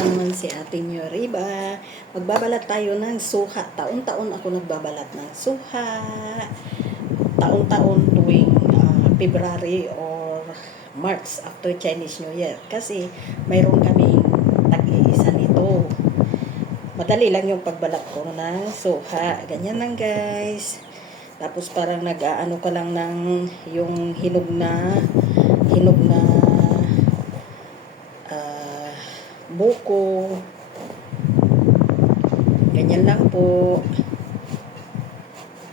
na naman si Ate Nyoriba. Magbabalat tayo ng suha. Taon-taon ako nagbabalat ng suha. Taon-taon tuwing February or March after Chinese New Year. Kasi mayroon kaming tag-iisa nito. Madali lang yung pagbalat ko ng suha. Ganyan lang guys. Tapos parang nag-aano ka lang ng yung hinog na buko. Ganyan lang po.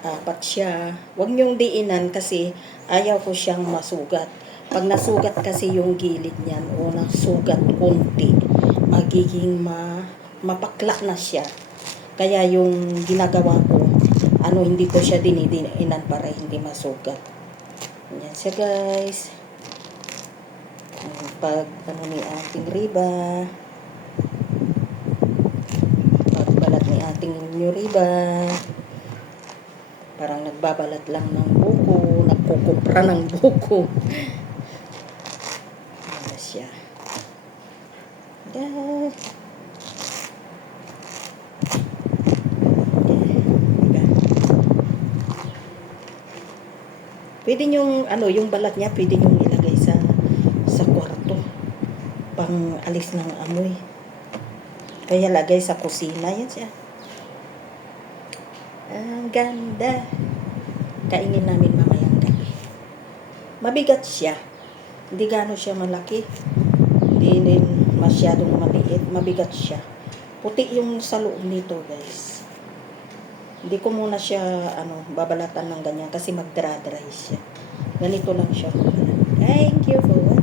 Apat siya. Huwag niyong diinan kasi ayaw ko siyang masugat. Pag nasugat kasi yung gilid niyan o nasugat konti, magiging mapakla na siya. Kaya yung ginagawa ko, hindi ko siya dinidiinan para hindi masugat. Yan siya guys. Pag ni ating riba, pagbalat ni ating riba, parang nagbabalat lang ng buko, nagkukupra ng buko. Yan siya. Yan. Pwede nyong, yung balat niya, pwede nyong ilagay sa kwarto. Pang alis ng amoy. Kaya lagay sa kusina. Yan siya. Ang ganda. Kainin namin mamayang gabi. Mabigat siya. Hindi gano'n siya malaki. Hindi din masyadong maliit. Mabigat siya. Puti yung sa loob nito guys. Hindi ko muna siya babalatan ng ganyan kasi magdra-dry siya. Ganito lang siya. Thank you for watching.